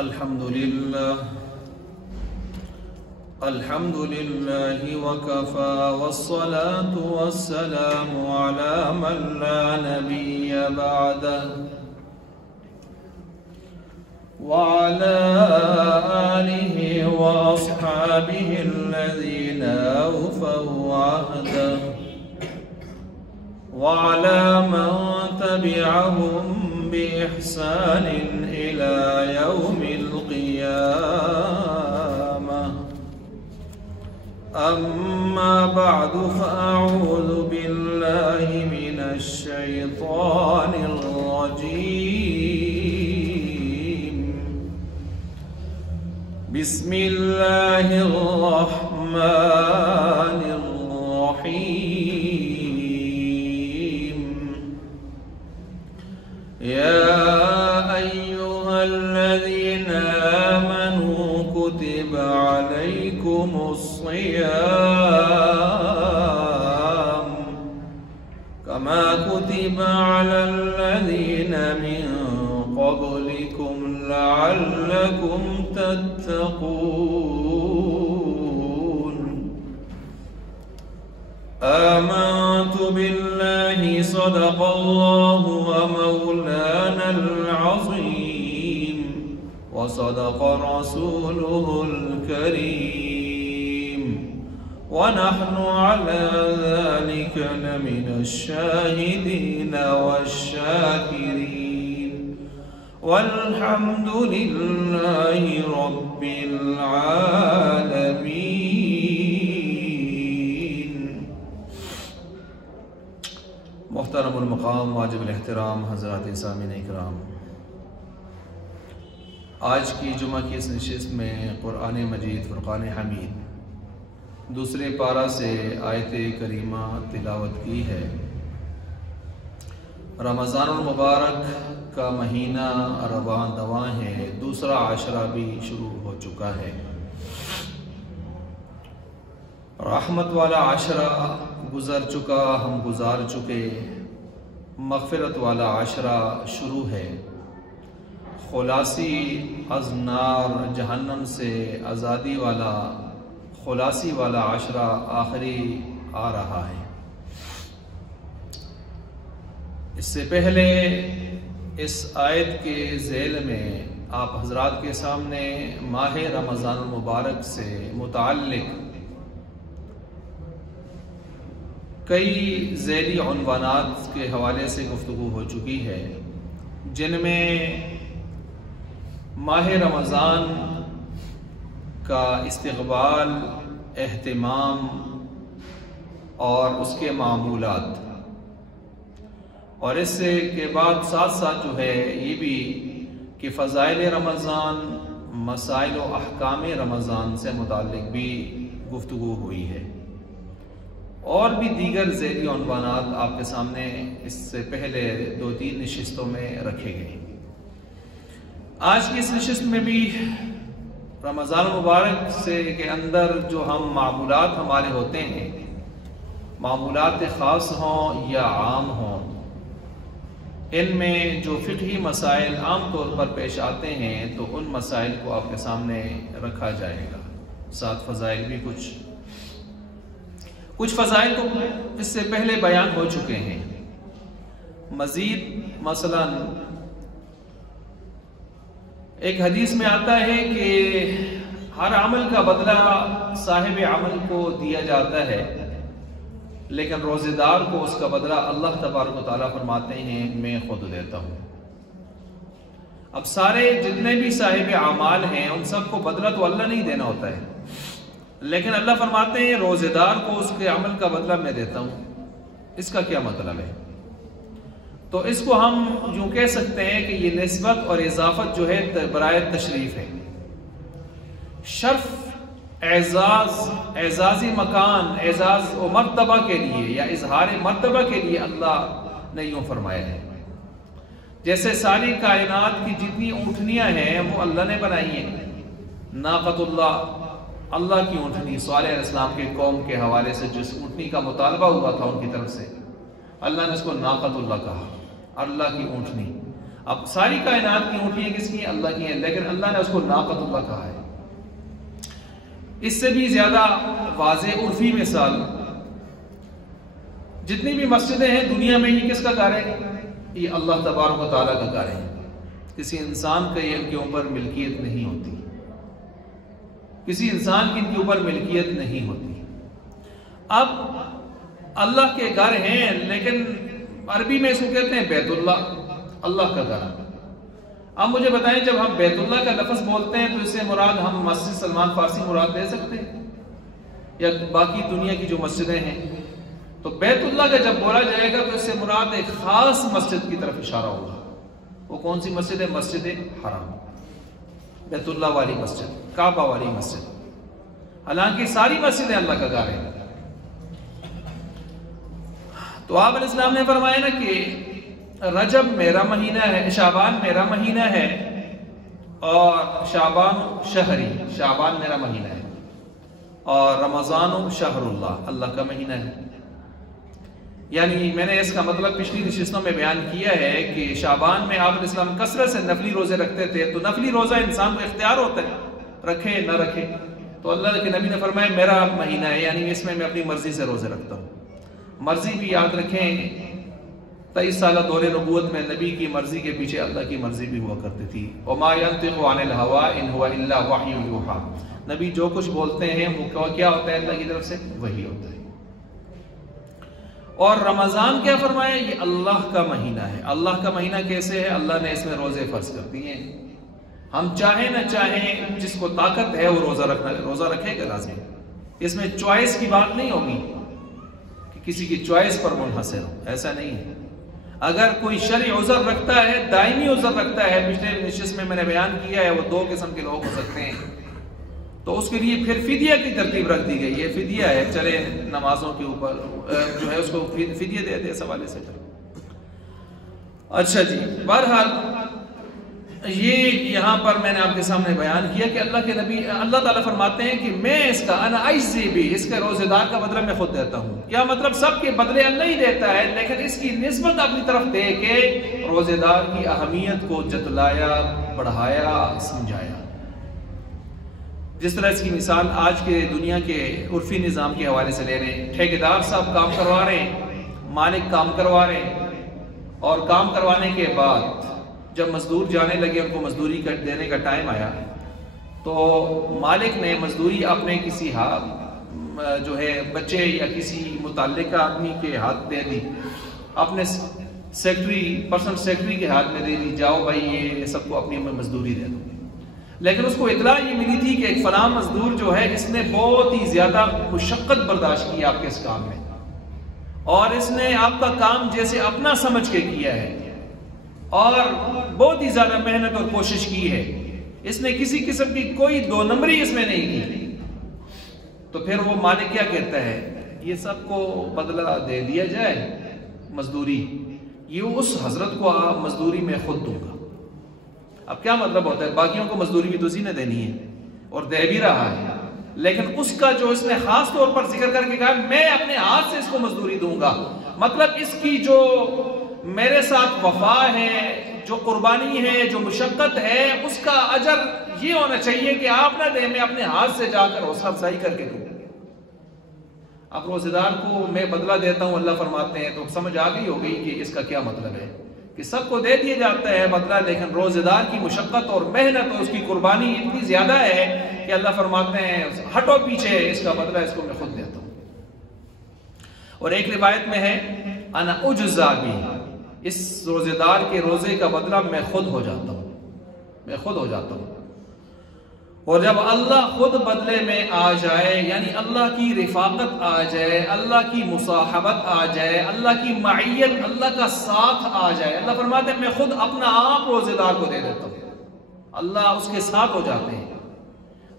الحمد لله وكفى والصلاة والسلام على من لا نبي بعده وعلى آله وأصحابه الذين أوفوا عهده وعلى من تبعهم بإحسان إلى يوم القيامة. أما بعد فأعوذ بالله من الشيطان الرجيم. بسم الله الرحمن الرحيم. يا أيها الذين آمنوا كتب عليكم الصيام كما كتب على الذين من قبلكم لعلكم تتقون. آمنت بالله صدق الله ومولانا العظيم وصدق رسوله الكريم ونحن على ذلك لمن الشاهدين والشاكرين والحمد لله رب العالمين. محترم المقام واجب الاحترام حضرات سامعین اکرام، آج کی جمعہ کی اس نشست میں قرآن مجید فرقان حمید دوسرے پارہ سے آیت کریمہ تلاوت کی ہے. رمضان المبارک کا مہینہ رواں دواں ہے، دوسرا عشرہ بھی شروع ہو چکا ہے. رحمت والا عشرہ گزر چکا، ہم گزار چکے. مغفرت والا عشرہ شروع ہے. خلاصی از نار جہنم سے آزادی والا خلاصی والا عشرہ آخری آ رہا ہے. اس سے پہلے اس آیت کے ذیل میں آپ حضرات کے سامنے ماہ رمضان المبارک سے متعلق کئی ذیلی عنوانات کے حوالے سے گفتگو ہو چکی ہے، جن میں ماہ رمضان کا استقبال، اہتمام اور اس کے معمولات، اور اس سے کے بعد ساتھ ساتھ جو ہے یہ بھی کہ فضائل رمضان، مسائل و احکام رمضان سے متعلق بھی گفتگو ہوئی ہے، اور بھی دیگر ذیلی عنوانات آپ کے سامنے اس سے پہلے 2-3 نشستوں میں رکھے گئے. آج کی اس نشست میں بھی رمضان المبارک سے کے اندر جو ہم معمولات ہمارے ہوتے ہیں، معمولات خاص ہوں یا عام ہوں، ان میں جو فقہی مسائل عام طور پر پیش آتے ہیں تو ان مسائل کو آپ کے سامنے رکھا جائے گا. ساتھ فضائل بھی کچھ فضائل تو اس سے پہلے بیان ہو چکے ہیں. مزید مثلا ایک حدیث میں آتا ہے کہ ہر عمل کا بدلہ صاحب عمل کو دیا جاتا ہے، لیکن روزے دار کو اس کا بدلہ اللہ تبارک و تعالیٰ فرماتے ہیں میں خود دیتا ہوں. اب سارے جتنے بھی صاحب اعمال ہیں ان سب کو بدلہ تو اللہ نہیں دینا ہوتا ہے، لیکن اللہ فرماتے ہیں روزے دار کو اس کے عمل کا بدلہ میں دیتا ہوں. اس کا کیا مطلب ہے؟ تو اس کو ہم یوں کہہ سکتے ہیں کہ یہ نسبت اور اضافت جو ہے برائے تشریف ہے. شرف، اعزاز، اعزازی مکان، اعزاز و مرتبہ کے لیے یا اظہار مرتبہ کے لیے اللہ نے یوں فرمایا ہے. جیسے ساری کائنات کی جتنی اونٹنیاں ہیں وہ اللہ نے بنائی ہیں. ناقۃ اللہ، اللہ کی اونٹنی، صالح علیہ السلام کے قوم کے حوالے سے جس اونٹنی کا مطالبہ ہوا تھا ان کی طرف سے، اللہ نے اس کو ناقۃ اللہ کہا، اللہ کی اونٹنی. اب ساری کائنات کی اونٹیاں کس کی ہیں؟ اللہ کی ہیں، لیکن اللہ نے اس کو ناقۃ اللہ کہا ہے۔ اس سے بھی زیادہ واضح عرفی مثال، جتنی بھی مسجدیں ہیں دنیا میں، یہ کس کا گھر ہے؟ یہ اللہ تبارک و تعالیٰ کا گھر ہے۔ کسی انسان کا ان کے اوپر ملکیت نہیں ہوتی، کسی انسان کی ان کے اوپر ملکیت نہیں ہوتی۔ اب اللہ کے گھر ہیں، لیکن عربی میں اس کو کہتے ہیں بیت اللہ، اللہ کا گھر۔ اب مجھے بتائیں، جب ہم بیت اللہ کا لفظ بولتے ہیں تو اس سے مراد ہم مسجد سلمان فارسی مراد لے سکتے ہیں یا باقی دنیا کی جو مسجدیں ہیں؟ تو بیت اللہ کا جب بولا جائے گا تو اس سے مراد ایک خاص مسجد کی طرف اشارہ ہوگا۔ وہ کون سی مسجد ہے؟ مسجد حرام، بیت اللہ والی مسجد، کعبہ والی مسجد۔ حالانکہ ساری مسجدیں اللہ کا گھر ہے۔ تو آپ علیہ السلام نے فرمایا نا کہ رجب میرا مہینہ ہے، شعبان میرا مہینہ ہے، اور شعبان شہری، شعبان میرا مہینہ ہے، اور رمضان شہر اللہ، اللہ کا مہینہ ہے۔ یعنی میں نے اس کا مطلب پچھلی نشستوں میں بیان کیا ہے کہ شعبان میں آپ علیہ السلام کثرت سے نفلی روزے رکھتے تھے، تو نفلی روزہ انسان کو اختیار ہوتا ہے، رکھے نہ رکھے۔ تو اللہ کے نبی نے فرمایا میرا مہینہ ہے، یعنی اس میں اپنی مرضی سے روزے رکھتا ہوں۔ مرضی بھی یاد رکھیں، 23 سالہ دور نبوت میں نبی کی مرضی کے پیچھے اللہ کی مرضی بھی ہوا کرتی تھی۔ وَمَا يَنطِقُ عَنِ الْهَوَىٰ إِنْ هُوَ إِلَّا وَحْيٌ يُوحَىٰ، نبی جو کچھ بولتے ہیں وہ کیا ہوتا ہے؟ اللہ کی طرف سے وحی ہوتا ہے۔ اور رمضان کیا فرمایا؟ یہ اللہ کا مہینہ ہے۔ اللہ کا مہینہ کیسے ہے؟ اللہ نے اس میں روزے فرض کر دیے ہیں۔ ہم چاہیں نہ چاہیں، جس کو طاقت ہے وہ روزہ رکھے گا لازم۔ اس میں چوائس کی بات نہیں ہوگی کہ کسی کی چوائس پر منحصر ہو، ایسا نہیں ہے۔ اگر کوئی شرعی عذر رکھتا ہے، دائمی عذر رکھتا ہے، پچھلے نشست میں نے بیان کیا ہے، وہ 2 قسم کے لوگ ہو سکتے ہیں، تو اس کے لیے پھر فدیہ کی ترتیب رکھ دی گئی ہے۔ فدیہ ہے، چلے نمازوں کے اوپر جو ہے اس کو فدیہ دے دے، اس حوالے سے۔ اچھا جی، بہرحال یہ یہاں پر میں نے آپ کے سامنے بیان کیا کہ اللہ کے نبی، اللہ تعالیٰ فرماتے ہیں کہ میں اس کا انا اجزی بھی، اس کے روزے دار کا بدلہ میں خود دیتا ہوں۔ کیا مطلب؟ سب کے بدلے اللہ ہی دیتا ہے، لیکن اس کی نسبت اپنی طرف دے کے روزے دار کی اہمیت کو جتلایا، بڑھایا، سمجھایا۔ جس طرح اس کی مثال آج کے دنیا کے عرفی نظام کے حوالے سے لے رہے ہیں، ٹھیکیدار صاحب کام کروا رہے ہیں، مالک کام کروا رہے ہیں، اور کام کروانے کے بعد جب مزدور جانے لگے، ان کو مزدوری دینے کا ٹائم آیا، تو مالک نے مزدوری اپنے کسی ہاتھ جو ہے بچے یا کسی متعلقہ آدمی کے ہاتھ دے دی، اپنے سیکٹری، پرسنل سیکٹری کے ہاتھ میں دے دی، جاؤ بھائی یہ سب کو اپنی مزدوری دے دو۔ لیکن اس کو اطلاع یہ ملی تھی کہ ایک فلاں مزدور جو ہے اس نے بہت ہی زیادہ مشقت برداشت کی آپ کے اس کام میں، اور اس نے آپ کا کام جیسے اپنا سمجھ کے کیا ہے، اور بہت ہی زیادہ محنت اور کوشش کی ہے، اس نے کسی قسم کی کوئی 2 نمبری اس میں نہیں کی۔ تو پھر وہ مالک کیا کہتا ہے؟ یہ سب کو بدلہ دے دیا جائے مزدوری، یہ اس حضرت کو آپ مزدوری میں خود دوں گا۔ اب کیا مطلب ہوتا ہے؟ باقیوں کو مزدوری بھی تو اسی نے دینی ہے اور دے بھی رہا ہے، لیکن اس کا جو اس نے خاص طور پر ذکر کر کے کہا میں اپنے ہاتھ سے اس کو مزدوری دوں گا، مطلب اس کی جو میرے ساتھ وفا ہے، جو قربانی ہے، جو مشقت ہے، اس کا اجر یہ ہونا چاہیے کہ آپ نہ دیں، میں اپنے ہاتھ سے جا کر حوصلہ افزائی کر کے دوں۔ اب روزے دار کو میں بدلہ دیتا ہوں، اللہ فرماتے ہیں، تو سمجھ آ گئی ہو گئی کہ اس کا کیا مطلب ہے، کہ سب کو دے دیا جاتا ہے بدلہ، لیکن روزے دار کی مشقت اور محنت اور اس کی قربانی اتنی زیادہ ہے کہ اللہ فرماتے ہیں ہٹو پیچھے، اس کا بدلہ اس کو میں خود دیتا ہوں۔ اور ایک روایت میں ہے انا اجزا بھی، اس روزے دار کے روزے کا بدلہ میں خود ہو جاتا ہوں، میں خود ہو جاتا ہوں۔ اور جب اللہ خود بدلے میں آ جائے، یعنی اللہ کی رفاقت آ جائے، اللہ کی مصاحبت آ جائے، اللہ کی معیت، اللہ کا ساتھ آ جائے، اللہ فرماتے ہیں میں خود اپنا آپ روزے دار کو دے دیتا ہوں، اللہ اس کے ساتھ ہو جاتے ہیں،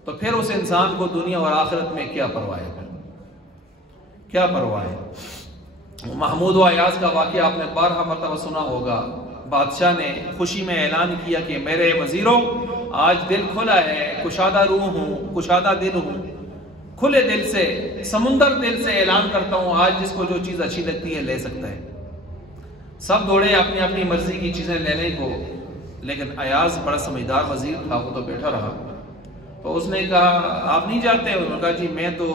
تو پھر اس انسان کو دنیا اور آخرت میں کیا پرواہ ہے، کیا پرواہ ہے۔ محمود و ایاز کا واقعہ آپ نے 12 مرتبہ سنا ہوگا، بادشاہ نے خوشی میں اعلان کیا کہ میرے وزیروں آج دل کھلا ہے، کشادہ روح ہوں، کشادہ دل ہوں، کھلے دل سے، سمندر دل سے اعلان کرتا ہوں، آج جس کو جو چیز اچھی لگتی ہے لے سکتا ہے۔ سب دوڑے اپنی اپنی مرضی کی چیزیں لینے کو، لیکن ایاز بڑا سمجھدار وزیر تھا، وہ تو بیٹھا رہا. تو اس نے کہا آپ نہیں جاتے؟ انہوں نے کہا جی میں تو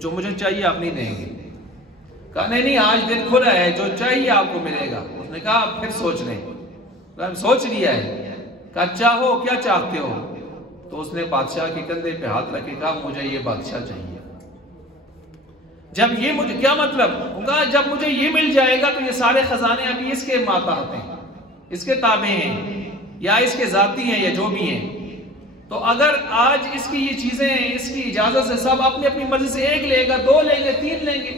جو مجھے چاہیے آپ نہیں دیں گے. کہا نہیں آج دل کھلا ہے، جو چاہیے آپ کو ملے گا. اس نے کہا پھر سوچ لیں. سوچ لیا ہے. کہا چاہو کیا چاہتے ہو؟ تو اس نے بادشاہ کے کندھے پہ ہاتھ رکھ کے کہا مجھے یہ بادشاہ چاہیے. جب یہ مجھے کیا مطلب؟ کہا جب مجھے یہ مل جائے گا تو یہ سارے خزانے ابھی اس کے ماتحت ہیں، اس کے تابع ہیں، یا اس کے ذاتی ہیں، یا جو بھی ہیں. تو اگر آج اس کی یہ چیزیں اس کی اجازت سے سب اپنی اپنی مرضی سے ایک لے گا، دو لیں گے، تین لیں گے،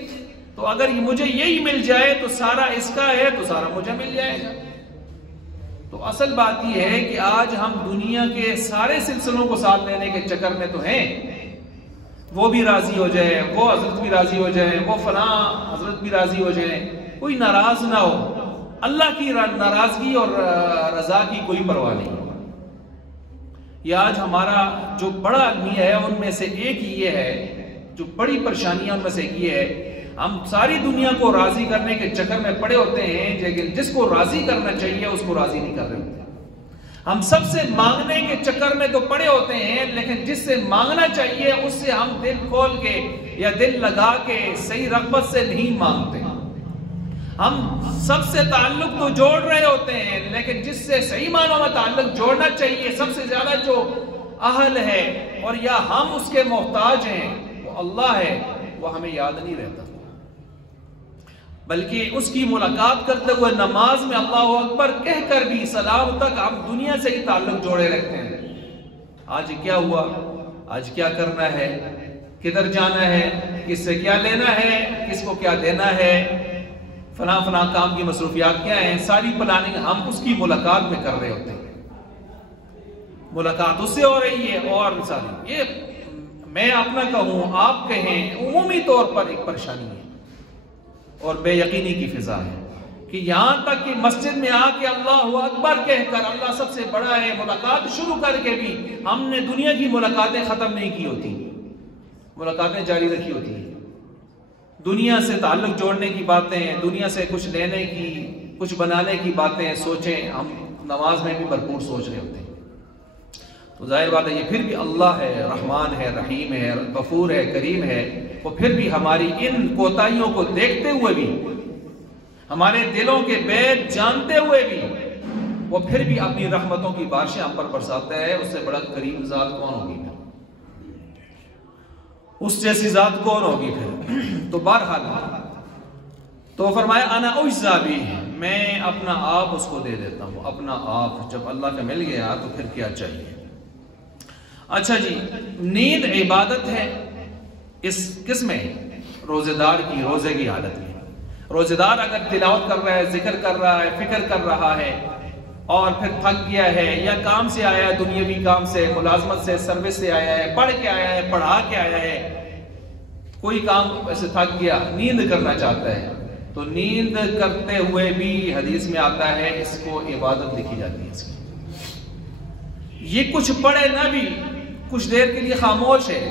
تو اگر مجھے یہی مل جائے تو سارا اس کا ہے تو سارا مجھے مل جائے گا. تو اصل بات یہ ہے کہ آج ہم دنیا کے سارے سلسلوں کو ساتھ لینے کے چکر میں تو ہیں. وہ بھی راضی ہو جائے، وہ حضرت بھی راضی ہو جائے، وہ فلاں حضرت بھی راضی ہو جائے، کوئی ناراض نہ ہو. اللہ کی ناراضگی اور رضا کی کوئی پرواہ نہیں. یہ آج ہمارا جو بڑا المیہ ہے ان میں سے ایک یہ ہے، جو بڑی پریشانیاں ان میں سے یہ ہے، ہم ساری دنیا کو راضی کرنے کے چکر میں پڑے ہوتے ہیں، لیکن جس کو راضی کرنا چاہیے اس کو راضی نہیں کر رہے ہوتے. ہم سب سے مانگنے کے چکر میں تو پڑے ہوتے ہیں، لیکن جس سے مانگنا چاہیے اس سے ہم دل کھول کے یا دل لگا کے صحیح رغبت سے نہیں مانگتے. ہم سب سے تعلق تو جوڑ رہے ہوتے ہیں، لیکن جس سے صحیح معنوں میں تعلق جوڑنا چاہیے، سب سے زیادہ جو اہل ہے اور یا ہم اس کے محتاج ہیں وہ اللہ ہے، وہ ہمیں یاد نہیں رہتا. بلکہ اس کی ملاقات کرتے ہوئے نماز میں اللہ اکبر کہہ کر بھی سلام تک ہم دنیا سے ہی تعلق جوڑے رکھتے ہیں. آج کیا ہوا، آج کیا کرنا ہے، کدھر جانا ہے، کس سے کیا لینا ہے، کس کو کیا دینا ہے، فلاں فلاں کام کی مصروفیات کیا ہیں، ساری پلاننگ ہم اس کی ملاقات میں کر رہے ہوتے ہیں. ملاقات اس سے ہو رہی ہے اور ساری یہ میں اپنا کہوں آپ کہیں عمومی طور پر ایک پریشانی ہے اور بے یقینی کی فضا ہے کہ یہاں تک کہ مسجد میں آ کے اللہ اکبر کہہ کر اللہ سب سے بڑا ہے ملاقات شروع کر کے بھی ہم نے دنیا کی ملاقاتیں ختم نہیں کی ہوتی، ملاقاتیں جاری رکھی ہوتی ہیں. دنیا سے تعلق جوڑنے کی باتیں، دنیا سے کچھ لینے کی، کچھ بنانے کی باتیں سوچیں ہم نماز میں بھی بھرپور سوچ رہے ہوتے ہیں. تو ظاہر بات ہے یہ پھر بھی اللہ ہے، رحمان ہے، رحیم ہے، غفور ہے، کریم ہے. وہ پھر بھی ہماری ان کوتاہیوں کو دیکھتے ہوئے بھی، ہمارے دلوں کے بیت جانتے ہوئے بھی، وہ پھر بھی اپنی رحمتوں کی بارشیں ہم پر برساتا ہے. اس سے بڑا کریم ذات کون ہوگی پھر؟ اس جیسی ذات کون ہوگی پھر؟ تو بہرحال تو فرمایا انا اجزا بھی، میں اپنا آپ اس کو دے دیتا ہوں. اپنا آپ جب اللہ کا مل گیا تو پھر کیا چاہیے. اچھا جی، نیند عبادت ہے اس کس میں؟ روزے دار کی، روزے کی حالت میں. روزے دار اگر تلاوت کر رہا ہے، ذکر کر رہا ہے، فکر کر رہا ہے اور پھر تھک گیا ہے یا کام سے آیا ہے، دنیاوی کام سے، ملازمت سے، سروس سے آیا ہے، پڑھ کے آیا ہے، پڑھا کے آیا ہے، کوئی کام ایسے تھک گیا، نیند کرنا چاہتا ہے، تو نیند کرتے ہوئے بھی حدیث میں آتا ہے اس کو عبادت لکھی جاتی ہے. اس کی یہ کچھ پڑھے نہ بھی، کچھ دیر کے لیے خاموش ہے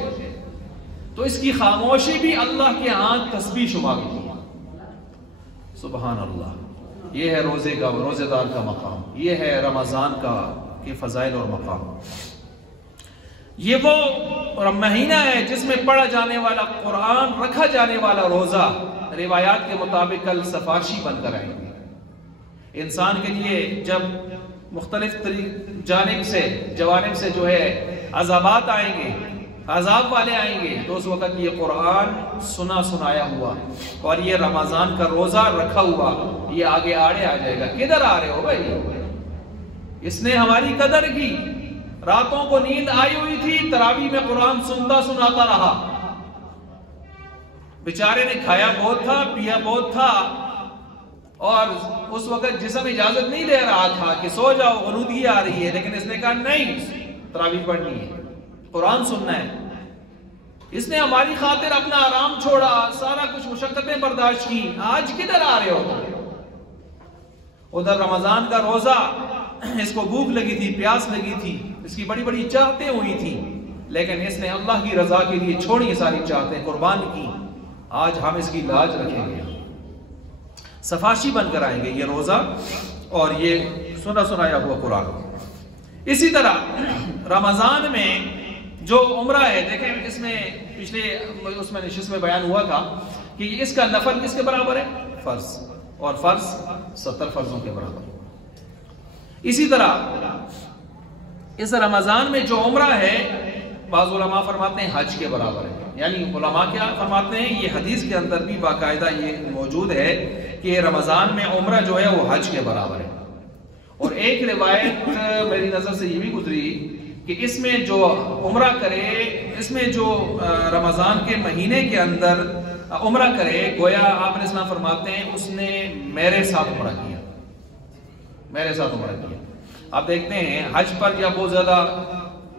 تو اس کی خاموشی بھی اللہ کے ہاں تسبیح شمار ہوتی ہے. سبحان اللہ. یہ ہے روزے کا، روزے دار کا مقام. یہ ہے رمضان کا کے فضائل اور مقام. یہ وہ مہینہ ہے جس میں پڑھا جانے والا قرآن، رکھا جانے والا روزہ روایات کے مطابق کل سفارشی بن کر آئیں گے. انسان کے لیے جب مختلف جانب سے جو ہے عذابات آئیں گے، عذاب والے آئیں گے، تو اس وقت یہ قرآن سنایا ہوا اور یہ رمضان کا روزہ رکھا ہوا یہ آگے آڑے آ جائے گا. کدھر آ رہے ہو بھائی؟ اس نے ہماری قدر کی. راتوں کو نیند آئی ہوئی تھی، تراویح میں قرآن سناتا رہا. بیچارے نے کھایا بہت تھا، پیا بہت تھا اور اس وقت جسم اجازت نہیں دے رہا تھا کہ سو جاؤ، غنودگی آ رہی ہے، لیکن اس نے کہا نہیں، تراویح پڑھنی ہے، قرآن سننا ہے. اس نے ہماری خاطر اپنا آرام چھوڑا، سارا کچھ مشقتیں برداشت کی. آج کدھر آ رہے ہو؟ ادھر رمضان کا روزہ، اس کو بھوک لگی تھی، پیاس لگی تھی، اس کی بڑی بڑی چاہتیں ہوئی تھی، لیکن اس نے اللہ کی رضا کے لیے چھوڑی ساری چاہتیں، قربان کی. آج ہم اس کی لاج رکھیں گے، سفارشی بن کر آئیں گے یہ روزہ اور یہ سنایا ہوا قرآن. اسی طرح رمضان میں جو عمرہ ہے، دیکھیں اس میں پچھلے اس میں نشست میں بیان ہوا تھا کہ اس کا نفل کس کے برابر ہے؟ فرض، اور فرض 70 فرضوں کے برابر۔ اسی طرح اس رمضان میں جو عمرہ ہے بعض علماء فرماتے ہیں حج کے برابر ہے، یعنی علماء کیا فرماتے ہیں، یہ حدیث کے اندر بھی باقاعدہ یہ موجود ہے کہ رمضان میں عمرہ جو ہے وہ حج کے برابر ہے۔ اور ایک روایت میری نظر سے یہ بھی گزری کہ اس میں جو عمرہ کرے، اس میں جو رمضان کے مہینے کے اندر عمرہ کرے، گویا آپ علیہ السلام فرماتے ہیں اس نے میرے ساتھ عمرہ کیا، میرے ساتھ عمرہ کیا۔ آپ دیکھتے ہیں حج پر یا بہت زیادہ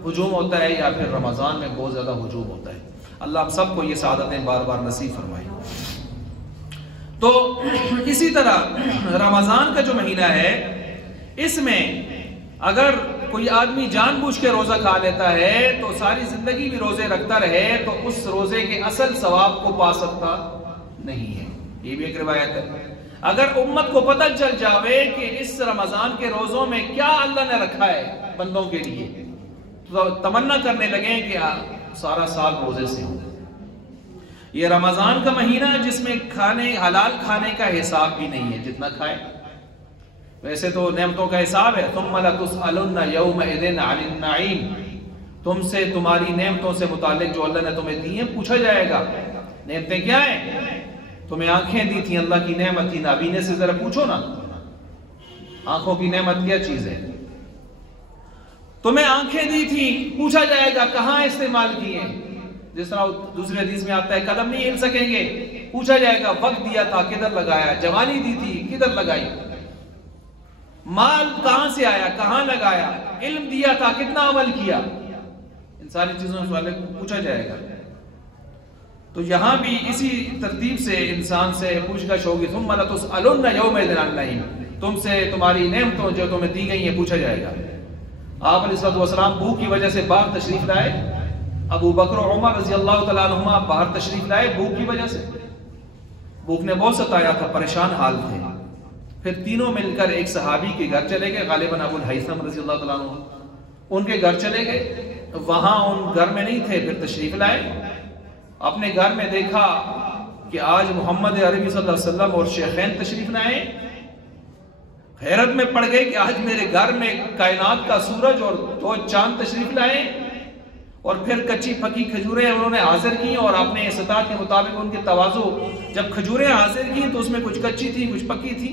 ہجوم ہوتا ہے یا پھر رمضان میں بہت زیادہ ہجوم ہوتا ہے۔ اللہ ہم سب کو یہ سعادتیں بار بار نصیب فرمائے۔ تو اسی طرح رمضان کا جو مہینہ ہے، اس میں اگر کوئی آدمی جان بوجھ کے روزہ کھا لیتا ہے تو ساری زندگی بھی روزے رکھتا رہے تو اس روزے کے اصل ثواب کو پا سکتا نہیں ہے، یہ بھی ایک روایت ہے۔ اگر امت کو پتہ چل جاوے کہ اس رمضان کے روزوں میں کیا اللہ نے رکھا ہے بندوں کے لیے، تو تمنا کرنے لگے کہ سارا سال روزے سے ہو۔ یہ رمضان کا مہینہ جس میں حلال کھانے کا حساب بھی نہیں ہے، جتنا کھائے، ویسے تو نعمتوں کا حساب ہے، ثم لتسألن یومئذ عن النعیم، تم سے تمہاری نعمتوں سے متعلق جو اللہ نے تمہیں دی ہیں پوچھا جائے گا۔ نعمتیں کیا ہیں؟ تمہیں آنکھیں دی تھی، اللہ کی نعمت تھی، نابینے سے ذرا پوچھو نا، آنکھوں کی نعمت کیا چیز ہے؟ تمہیں آنکھیں دی تھی، پوچھا جائے گا کہاں استعمال کیے، جس طرح دوسری حدیث میں آتا ہے قدم نہیں ہل سکیں گے، پوچھا جائے گا وقت دیا تھا کدھر لگایا، جوانی دی تھی کدھر لگائی، مال کہاں سے آیا کہاں لگایا، علم دیا تھا کتنا عمل کیا، ان ساری چیزوں سے پوچھا جائے گا۔ تو یہاں بھی اسی ترتیب سے انسان سے پوچھ گچھ ہوگی، ثم لتسألن یومئذ عن النعیم، تم سے تمہاری نعمتوں جو تمہیں دی گئی ہیں پوچھا جائے گا۔ آپ علیہ السلام بھوک کی وجہ سے باہر تشریف لائے، ابو بکر و عمر رضی اللہ تعالیٰ عنہما باہر تشریف لائے بھوک کی وجہ سے، بھوک نے بہت ستایا تھا، پریشان حال تھے، پھر تینوں مل کر ایک صحابی کے گھر چلے گئے، غالباً ابو الہیثم رضی اللہ تعالیٰ عنہ، ان کے گھر چلے گئے، وہاں ان گھر میں نہیں تھے، پھر تشریف لائے، اپنے گھر میں دیکھا کہ آج محمد عربی صلی اللہ علیہ وسلم اور شیخین تشریف لائے، حیرت میں پڑ گئے کہ آج میرے گھر میں کائنات کا سورج اور 2 چاند تشریف لائے، اور پھر کچی پکی کھجوریں انہوں نے حاضر کی، اور اپنے استطاعت کے مطابق ان کے تواضع، جب کھجوریں حاضر کی تو اس میں کچھ کچی تھی کچھ پکی تھی،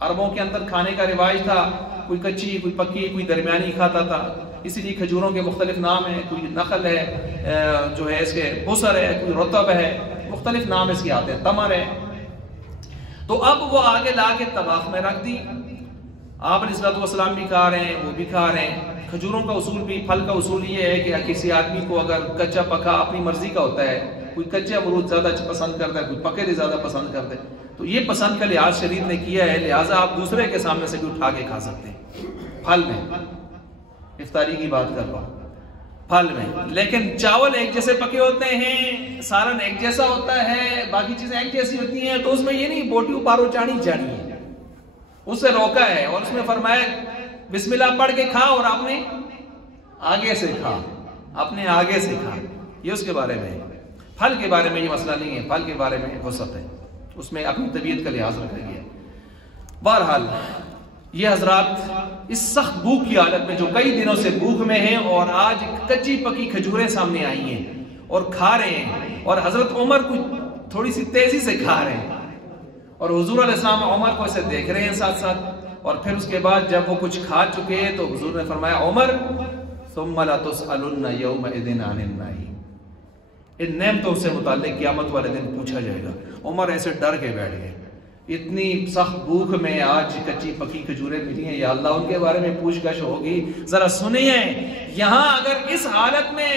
عربوں کے اندر کھانے کا رواج تھا، کوئی کچی کوئی پکی کوئی درمیانی کھاتا تھا، اسی لیے کھجوروں کے مختلف نام ہیں، کوئی نخل ہے جو ہے اس کے بسر ہے، کوئی رطب ہے، مختلف نام اس کے آتے ہیں، تمر ہے۔ تو اب وہ آگے لا کے طباخ میں رکھ دی، آپ علیہ السلام بھی کھا رہے ہیں، وہ بھی کھا رہے ہیں۔ کھجوروں کا اصول بھی، پھل کا اصول یہ ہے کہ کسی آدمی کو اگر کچا پکا اپنی مرضی کا ہوتا ہے، کوئی کچے امرود زیادہ پسند کرتا ہے، کوئی پکے زیادہ پسند کرتا ہے، تو یہ پسند کا لحاظ شریعت نے کیا ہے، لہٰذا آپ دوسرے کے سامنے سے بھی اٹھا کے کھا سکتے ہیں پھل میں، افطاری کی بات کر رہا ہوں پھل میں۔ لیکن چاول ایک جیسے پکے ہوتے ہیں، سالن ایک جیسا ہوتا ہے، باقی چیزیں ایک جیسی ہوتی ہیں، تو اس میں یہ نہیں بوٹی پارو چانی چانی ہے، اس سے روکا ہے، اور اس میں فرمایا بسم اللہ پڑھ کے کھا، اور آپ نے آگے سے کھا، اپنے آگے سے کھا، یہ اس کے بارے میں ہے۔ پھل کے بارے میں یہ مسئلہ نہیں ہے، پھل کے بارے میں وسعت ہے، اس میں اپنی طبیعت کا لحاظ رکھا گیا۔ بہرحال یہ حضرات اس سخت بھوک کی حالت میں جو کئی دنوں سے بھوک میں ہیں، اور آج کچی پکی کھجوریں سامنے آئی ہیں اور کھا رہے ہیں، اور حضرت عمر کو تھوڑی سی تیزی سے کھا رہے ہیں، اور حضور علیہ السلام عمر کو اسے دیکھ رہے ہیں ساتھ ساتھ، اور پھر اس کے بعد جب وہ کچھ کھا چکے تو حضور نے فرمایا عمر ثم لتسألن یومئذ عن النعیم، ان نعمتوں سے متعلق قیامت والے دن پوچھا جائے گا۔ عمر ایسے ڈر کے بیٹھ گئے، اتنی سخت بھوک میں آج کچی پکی کھجوریں ملی ہیں، یا اللہ ان کے بارے میں پوچھ گچھ ہوگی۔ ذرا سنیے، یہاں اگر اس حالت میں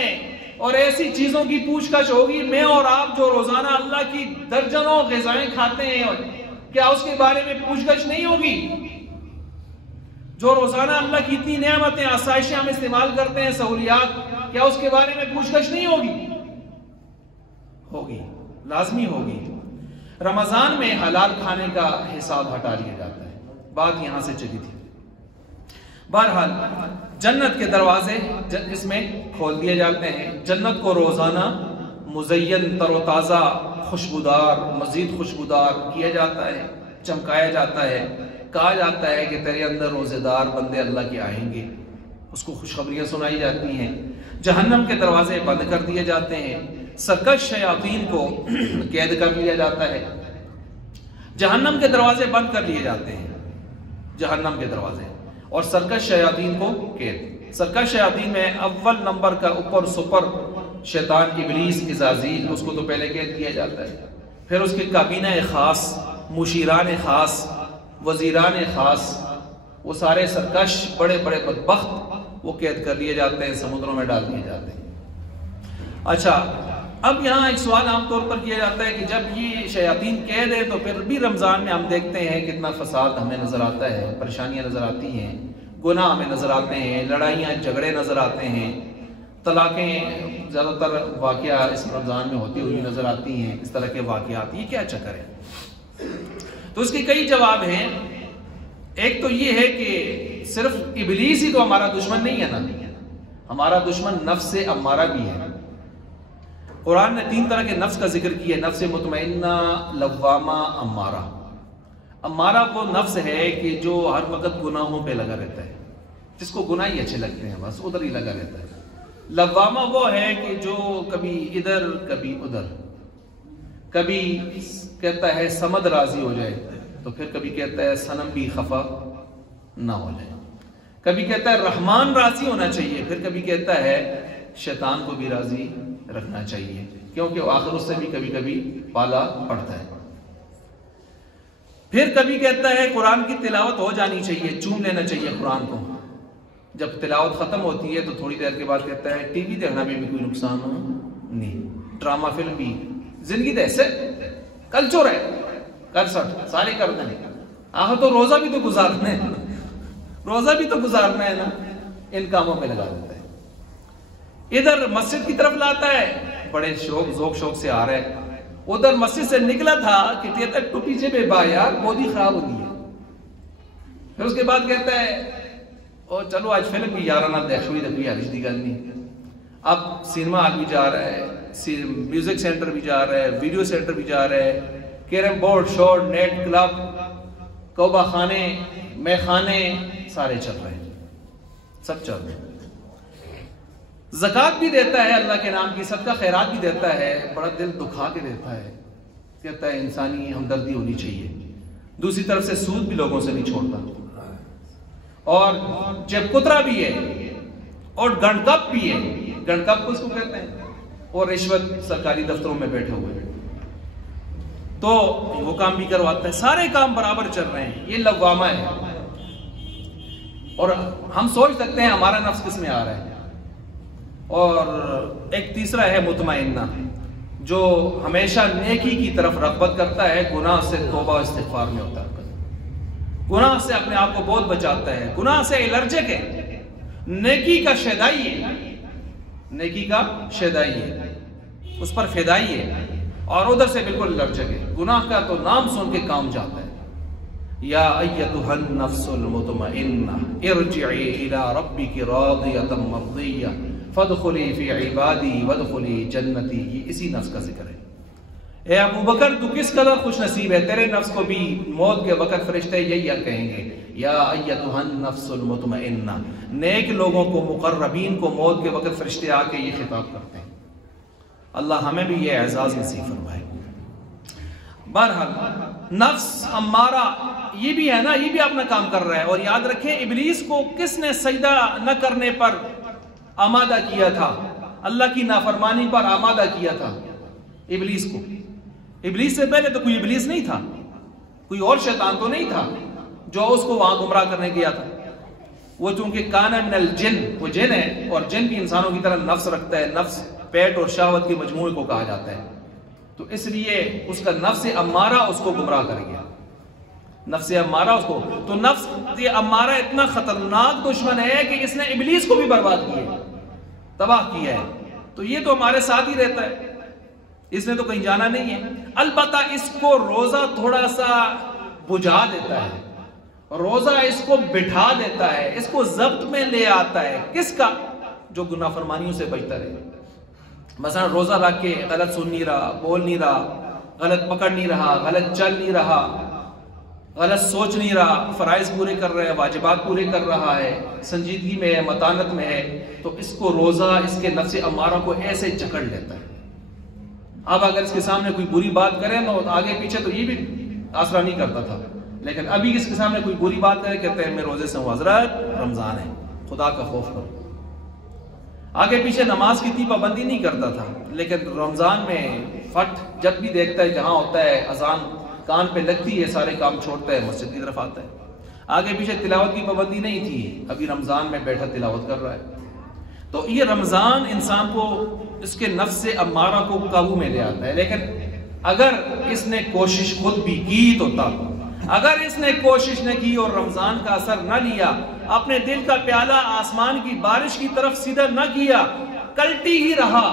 اور ایسی چیزوں کی پوچھ گچھ ہوگی، میں اور آپ جو روزانہ اللہ کی درجنوں غذائیں کھاتے ہیں، کیا اس کے بارے میں پوچھ گچھ نہیں ہوگی؟ جو روزانہ اللہ کی اتنی نعمتیں آسائشیں ہم استعمال کرتے ہیں، سہولیات، کیا اس کے بارے میں پوچھ گچھ نہیں ہوگی؟ ہوگی، لازمی ہوگی۔ رمضان میں حلال کھانے کا حساب ہٹا لیا جاتا ہے، بات یہاں سے چلی تھی۔ بہرحال جنت کے دروازے اس میں کھول دیے جاتے ہیں. جنت کو روزانہ مزین، تر و تازہ، خوشبودار، مزید خوشبودار کیا جاتا ہے، چمکایا جاتا ہے. کہا جاتا ہے کہ تیرے اندر روزے دار بندے اللہ کے آئیں گے، اس کو خوشخبریاں سنائی جاتی ہیں. جہنم کے دروازے بند کر دیے جاتے ہیں. سرکش شیاطین کو قید کر لیا جاتا ہے. جہنم کے دروازے بند کر لیے جاتے ہیں، جہنم کے دروازے، اور سرکش شیاطین کو قید. سرکش شیاطین میں اول نمبر کا اوپر سپر شیطان ابلیس عزازیل، اس کو تو پہلے قید کیا جاتا ہے. پھر اس کے کابینہ خاص، مشیران خاص، وزیران خاص، وہ سارے سرکش بڑے بڑے بدبخت وہ قید کر لیے جاتے ہیں، سمندروں میں ڈال دیے جاتے ہیں. اچھا، اب یہاں ایک سوال عام طور پر کیا جاتا ہے کہ جب یہ شیاطین قید ہے تو پھر بھی رمضان میں ہم دیکھتے ہیں کتنا فساد ہمیں نظر آتا ہے، پریشانیاں نظر آتی ہیں، گناہ ہمیں نظر آتے ہیں، لڑائیاں جھگڑے نظر آتے ہیں، طلاقیں زیادہ تر واقعہ اس رمضان میں ہوتی ہوئی نظر آتی ہیں، اس طرح کے واقعات. یہ کیا چکر ہے؟ تو اس کے کئی جواب ہیں. ایک تو یہ ہے کہ صرف ابلیس ہی تو ہمارا دشمن نہیں ہے نا، ہمارا دشمن نفس امارہ بھی ہے. قرآن نے 3 طرح کے نفس کا ذکر کیا ہے، نفس مطمئنہ، لوامہ، امارہ. امارہ وہ نفس ہے کہ جو ہر وقت گناہوں پہ لگا رہتا ہے، جس کو گناہ ہی اچھے لگتے ہیں، بس ادھر ہی لگا رہتا ہے. لوامہ وہ ہے کہ جو کبھی ادھر کبھی ادھر، کبھی کہتا ہے سمد راضی ہو جائے تو پھر کبھی کہتا ہے صنم بھی خفا نہ ہو جائے، کبھی کہتا ہے رحمان راضی ہونا چاہیے، پھر کبھی کہتا ہے شیطان کو بھی راضی رکھنا چاہیے، کیونکہ آخر اس سے بھی کبھی کبھی پالا پڑتا ہے. پھر کبھی کہتا ہے قرآن کی تلاوت ہو جانی چاہیے، چوم لینا چاہیے قرآن کو. جب تلاوت ختم ہوتی ہے تو تھوڑی دیر کے بعد کہتا ہے ٹی وی دیکھنا بھی کوئی نقصان ہو نہیں، ڈرامہ فلم بھی، زندگی ایسے کلچر ہے، کرسٹ سارے کر دیں. آخر تو روزہ بھی تو گزارنا ہے، روزہ بھی تو گزارنا ہے نا، ان کاموں پہ لگا دیتا ہے. ادھر مسجد کی طرف لاتا ہے، بڑے شوق ذوق شوق سے آ رہا ہے. ادھر مسجد سے نکلا تھا کہ کہتا ہے ٹوپی سے بے با یار بودی خراب ہوتی ہے. پھر اس کے بعد کہتا ہے او چلو آج فلم بھی یارانہ دیکھ ہوئی دبی حالیش دی گل نہیں. اب سینما ہال بھی جا رہا ہے، میوزک سینٹر بھی جا رہا ہے، ویڈیو سینٹر بھی جا رہا ہے، کیرم بورڈ، شورٹ، نیٹ کلب، کوبا خانے، مے خانے سارے چل رہے ہیں، سب چل رہے ہیں. زکوٰۃ بھی دیتا ہے اللہ کے نام کی، صدقہ خیرات بھی دیتا ہے، بڑا دل دکھا کے دیتا ہے، کہتا ہے انسانی ہمدردی ہونی چاہیے. دوسری طرف سے سود بھی لوگوں سے نہیں چھوڑتا، اور جب کترا بھی ہے، اور گنڈکپ بھی ہے. گنڈکپ اس کو کہتے ہیں، اور رشوت سرکاری دفتروں میں بیٹھے ہوئے تو وہ کام بھی کرواتا ہے. سارے کام برابر چل رہے ہیں. یہ لوامہ ہے. اور ہم سوچ سکتے ہیں ہمارا نفس کس میں آ رہا ہے. اور ایک تیسرا ہے مطمئنہ، جو ہمیشہ نیکی کی طرف رغبت کرتا ہے، گناہ سے توبہ استغفار میں ہوتا ہے، گناہ سے اپنے آپ کو بہت بچاتا ہے، گناہ سے الرجک ہے، نیکی کا شیدائی ہے، نیکی کا شیدائی ہے، اس پر فدائی ہے، اور ادھر سے بالکل الرجک ہے، گناہ کا تو نام سن کے کام جاتا ہے. یا ایتھا النفس المطمئنہ ارجعی الی ربک راضیۃ مرضیہ فادخلی فی عبادی وادخلی جنتی. یہ اسی نفس کا ذکر ہے. اے ابو بکر تو کس قدر خوش نصیب ہے، تیرے نفس کو بھی موت کے وقت فرشتے یہی کہیں گے، یا ایتھا النفس المطمئنہ. نیک لوگوں کو، مقربین کو موت کے وقت فرشتے آ کے یہ خطاب کرتے ہیں. اللہ ہمیں بھی یہ اعزاز نصیب فرمائے. بہرحال نفس امارہ یہ بھی ہے نا، یہ بھی اپنا کام کر رہا ہے. اور یاد رکھیں ابلیس کو کس نے سجدہ نہ کرنے پر آمادہ کیا تھا، اللہ کی نافرمانی پر آمادہ کیا تھا ابلیس کو. ابلیس سے پہلے تو کوئی ابلیس نہیں تھا، کوئی اور شیطان تو نہیں تھا جو اس کو وہاں گمراہ کرنے گیا تھا. وہ چونکہ کان من الجن، وہ جن ہے، اور جن بھی انسانوں کی طرح نفس رکھتا ہے. نفس پیٹ اور شہوت کے مجموعے کو کہا جاتا ہے، تو اس لیے اس کا نفس امارہ اس کو گمراہ کر گیا. نفس امارہ اس کو، تو نفس امارہ اتنا خطرناک دشمن ہے کہ اس نے ابلیس کو بھی برباد کیا، تباہ کیا ہے. تو یہ تو ہمارے ساتھ ہی رہتا ہے، اس نے تو کہیں جانا نہیں ہے. البتہ اس کو روزہ تھوڑا سا بجھا دیتا ہے، روزہ اس کو بٹھا دیتا ہے، اس کو ضبط میں لے آتا ہے. کس کا؟ جو گناہ فرمانیوں سے بچتا رہے. مثلا روزہ رکھ کے غلط سن نہیں رہا، بول نہیں رہا، غلط پکڑ نہیں رہا، غلط چل نہیں رہا، غلط سوچ نہیں رہا، فرائض پورے کر رہا ہے، واجبات پورے کر رہا ہے، سنجیدگی میں ہے، متانت میں ہے، تو اس کو روزہ اس کے نفس امارہ کو ایسے جکڑ لیتا ہے. اب اگر اس کے سامنے کوئی بری بات کرے تو آگے پیچھے تو یہ بھی آسرا نہیں کرتا تھا، لیکن ابھی اس کے سامنے کوئی بری بات کرے کہتے ہیں میں روزے سے ہوں حضرت، رمضان ہے، خدا کا خوف کرو. آگے پیچھے نماز کی اتنی پابندی نہیں کرتا تھا، لیکن رمضان میں فٹ جب بھی دیکھتا ہے جہاں ہوتا ہے اذان کان پہ لگتی ہے سارے کام چھوڑتا ہے، مسجد کی طرف آتا ہے. آگے پیچھے تلاوت کی پابندی نہیں تھی، ابھی رمضان میں بیٹھا تلاوت کر رہا ہے. تو یہ رمضان انسان کو اس کے نفس امارہ کو قابو میں لے آتا ہے. لیکن اگر اس نے کوشش خود بھی کی تو تب، اگر اس نے کوشش نہ کی اور رمضان کا اثر نہ لیا، اپنے دل کا پیالہ آسمان کی بارش کی طرف سیدھا نہ کیا، کلٹی ہی رہا،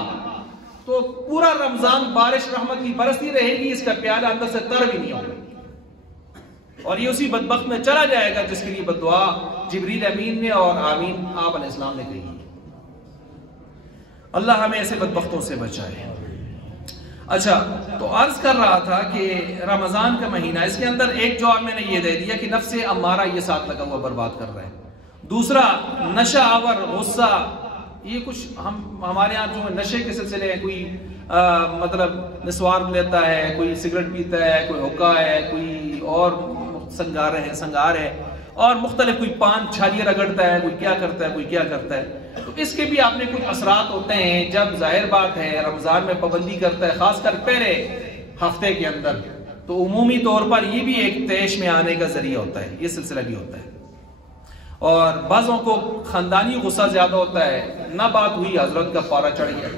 تو پورا رمضان بارش رحمت کی برستی رہے گی، اس کا پیالہ اندر سے تر بھی نہیں ہوگا، اور یہ اسی بدبخت میں چلا جائے گا جس کے لیے بددعا جبریل امین نے اور آمین آپ علیہ السلام نے کہی. اللہ ہمیں ایسے بدبختوں سے بچائے. اچھا، تو عرض کر رہا تھا کہ رمضان کا مہینہ، اس کے اندر ایک جواب میں نے یہ دے دیا کہ نفس امارہ یہ ساتھ لگا ہوا برباد کر رہا ہے. دوسرا نشہ آور غصہ، یہ کچھ ہمارے یہاں جو نشے کے سلسلے ہیں، کوئی مطلب نسوار لیتا ہے، کوئی سگریٹ پیتا ہے، کوئی حقہ ہے، کوئی اور سنگار ہے، اور مختلف کوئی پان چھالیاں رگڑتا ہے، کوئی کیا کرتا ہے، کوئی کیا کرتا ہے. تو اس کے بھی آپ نے کچھ اثرات ہوتے ہیں. جب ظاہر بات ہے رمضان میں پابندی کرتا ہے، خاص کر پہلے ہفتے کے اندر، تو عمومی طور پر یہ بھی ایک طیش میں آنے کا ذریعہ ہوتا ہے، یہ سلسلہ بھی ہوتا ہے. اور بعضوں کو خاندانی غصہ زیادہ ہوتا ہے، نہ بات ہوئی حضرت کا پارا چڑھ گیا،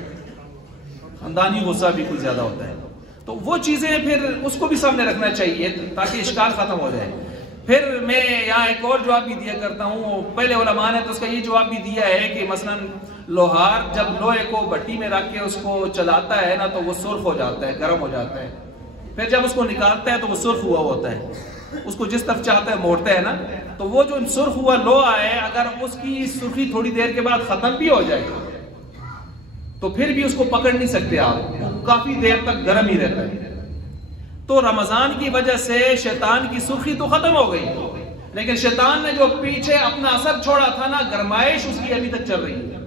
خاندانی غصہ بھی کچھ زیادہ ہوتا ہے. تو وہ چیزیں پھر اس کو بھی سامنے رکھنا چاہیے تاکہ اشکال ختم ہو جائے. پھر میں یہاں ایک اور جواب بھی دیا کرتا ہوں. پہلے علماء نے تو اس کا یہ جواب بھی دیا ہے کہ مثلا لوہار جب لوہے کو بھٹی میں رکھ کے اس کو چلاتا ہے نا، تو وہ سرخ ہو جاتا ہے، گرم ہو جاتا ہے. پھر جب اس کو نکالتا ہے تو وہ سرخ ہوا ہوتا ہے، اس کو جس طرف چاہتا ہے موڑتا ہے نا. تو وہ جو سرخ ہوا لوہا ہے، اگر اس کی سرخی تھوڑی دیر کے بعد ختم بھی ہو جائے تو پھر بھی اس کو پکڑ نہیں سکتے آپ، کافی دیر تک گرم ہی رہتا ہے. تو رمضان کی وجہ سے شیطان کی سرخی تو ختم ہو گئی، لیکن شیطان نے جو پیچھے اپنا اثر چھوڑا تھا نا، گرمائش اس کی ابھی تک چل رہی ہے.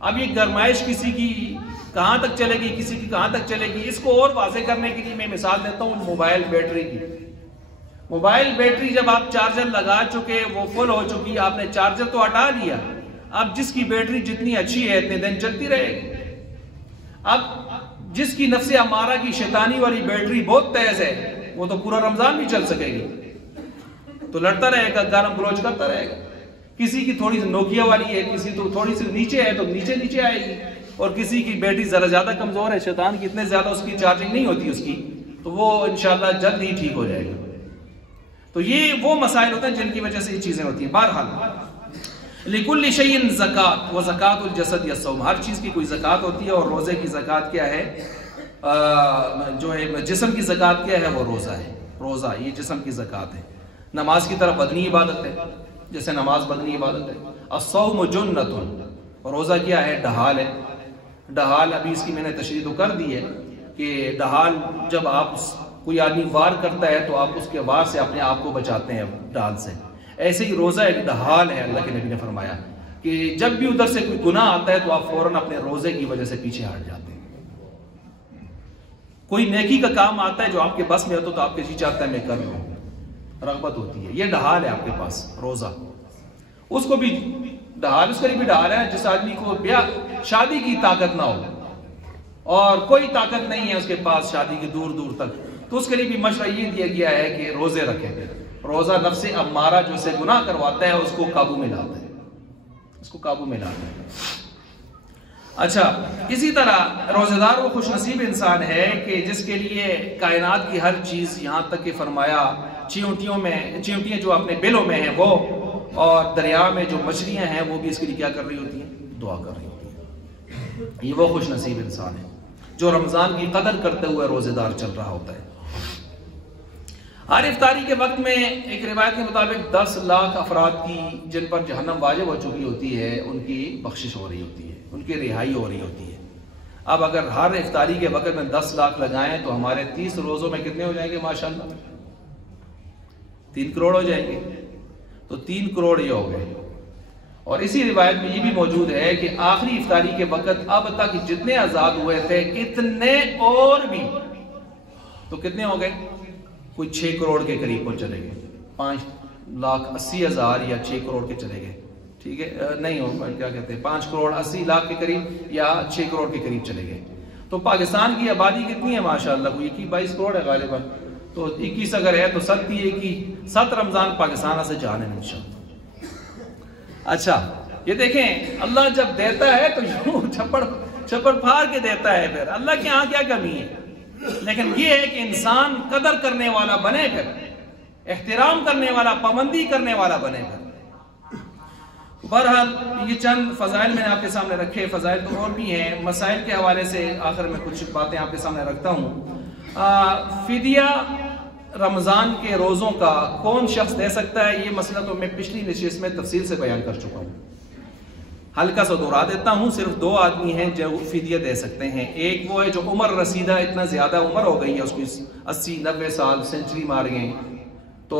اب یہ گرمائش کسی کی کہاں تک چلے گی، کسی کی کہاں تک چلے گی، اس کو اور واضح کرنے کے لیے میں مثال دیتا ہوں موبائل بیٹری کی. موبائل بیٹری جب آپ چارجر لگا چکے، وہ فل ہو چکی، آپ نے چارجر تو ہٹا لیا، اب جس کی بیٹری جتنی اچھی ہے اتنے دن چلتی رہے گی. اب جس کی نفس امارہ کی شیطانی والی بیٹری بہت تیز ہے، وہ تو پورا رمضان بھی چل سکے گی، تو لڑتا رہے گا، گالم گلوچ کرتا رہے گا. کسی کی تھوڑی سی نوکیا والی ہے، کسی تو تھوڑی سی نیچے ہے تو نیچے آئے گی، اور کسی کی بیٹری ذرا زیادہ کمزور ہے، شیطان کی اتنے زیادہ اس کی چارجنگ نہیں ہوتی اس کی، تو وہ انشاءاللہ جلد ہی ٹھیک ہو جائے گا. تو یہ وہ مسائل ہوتے ہیں جن کی وجہ سے یہ چیزیں ہوتی ہیں. بہرحال لِكُلِّ شَيْءٍ زَكَاةٌ وَزَكَاةُ الْجَسَدِ الصَّوْمُ، ہر چیز کی کوئی زکوٰۃ ہوتی ہے، اور روزے کی زکوٰۃ کیا ہے؟ جو ہے جسم کی زکوٰۃ کیا ہے؟ وہ روزہ ہے. روزہ یہ جسم کی زکوٰۃ ہے. نماز کی طرح بدنی عبادت ہے، جیسے نماز بدنی عبادت ہے. الصوم جنۃ، روزہ کیا ہے؟ ڈھال ہے. ڈھال ابھی اس کی میں نے تشریح تو کر دی ہے کہ ڈھال جب آپ کوئی آدمی وار کرتا ہے تو آپ اس کے وار سے اپنے آپ کو بچاتے ہیں ڈھال سے. ایسے ہی روزہ ایک ڈھال ہے. اللہ کے نبی نے فرمایا کہ جب بھی ادھر سے کوئی گناہ آتا ہے تو آپ فوراً اپنے روزے کی وجہ سے پیچھے ہٹ جاتے ہیں. کوئی نیکی کا کام آتا ہے جو آپ کے بس میں ہوتا تو آپ کے جی چاہتا ہے میں کر لوں، رغبت ہوتی ہے. یہ ڈھال ہے آپ کے پاس روزہ. اس کو بھی ڈھال، اس کے لیے بھی ڈھال ہے جس آدمی کو شادی کی طاقت نہ ہو اور کوئی طاقت نہیں ہے اس کے پاس شادی کی دور دور تک، تو اس کے لیے بھی مشورہ یہ دیا گیا ہے کہ روزے رکھے. روزہ نفس امارہ جو سے گناہ کرواتا ہے اس کو قابو میں لاتا ہے، اس کو قابو میں لاتا ہے. اچھا، اسی طرح روزہ دار وہ خوش نصیب انسان ہے کہ جس کے لیے کائنات کی ہر چیز، یہاں تک کہ فرمایا چیونٹیاں جو اپنے بلوں میں ہیں وہ، اور دریا میں جو مچھلیاں ہیں وہ بھی اس کے لیے کیا کر رہی ہوتی ہیں؟ دعا کر رہی ہوتی ہیں. یہ وہ خوش نصیب انسان ہے جو رمضان کی قدر کرتے ہوئے روزے دار چل رہا ہوتا ہے. ہر افطاری کے وقت میں ایک روایت کے مطابق 10 لاکھ افراد کی جن پر جہنم واجب ہو چکی ہوتی ہے ان کی بخشش ہو رہی ہوتی ہے، ان کی رہائی ہو رہی ہوتی ہے۔ اب اگر ہر افطاری کے وقت میں 10 لاکھ لگائیں تو ہمارے 30 روزوں میں کتنے ہو جائیں گے ماشاءاللہ؟ 3 کروڑ ہو جائیں گے۔ تو 3 کروڑ یہ ہو گئے۔ اور اسی روایت میں یہ بھی موجود ہے کہ آخری افطاری کے وقت اب تک جتنے آزاد ہوئے تھے اتنے اور بھی، تو کتنے ہو گئے؟ کوئی 6 کروڑ کے قریب پہنچ چلے گئے، 5,80,000 یا 6 کروڑ کے چلے گئے، ٹھیک ہے، نہیں ہو کیا کہتے ہیں 5 کروڑ 80 لاکھ کے قریب یا 6 کروڑ کے قریب چلے گئے۔ تو پاکستان کی آبادی کتنی ہے ماشاءاللہ؟ کوئی 21-22 کروڑ ہے غالباً، تو 21 اگر ہے تو 7 رمضان پاکستان سے جانے میں انشاءاللہ۔ اچھا یہ دیکھیں، اللہ جب دیتا ہے تو یوں چھپڑ پھاڑ کے دیتا ہے، پھر اللہ کے ہاں کیا کمی ہے؟ لیکن یہ ہے کہ انسان قدر کرنے والا بنے کر، احترام کرنے والا، پابندی کرنے والا بنے کر۔ بہرحال یہ چند فضائل میں نے آپ کے سامنے رکھے، فضائل تو اور بھی ہیں، مسائل کے حوالے سے آخر میں کچھ باتیں آپ کے سامنے رکھتا ہوں۔ فدیہ رمضان کے روزوں کا کون شخص دے سکتا ہے؟ یہ مسئلہ تو میں پچھلی نشست میں تفصیل سے بیان کر چکا ہوں، ہلکا سا دہرا دیتا ہوں۔ صرف 2 آدمی ہیں جو فدیہ دے سکتے ہیں۔ ایک وہ ہے جو عمر رسیدہ، اتنا زیادہ عمر ہو گئی ہے اس کی، 80-90 سال، سینچری مار گئے، تو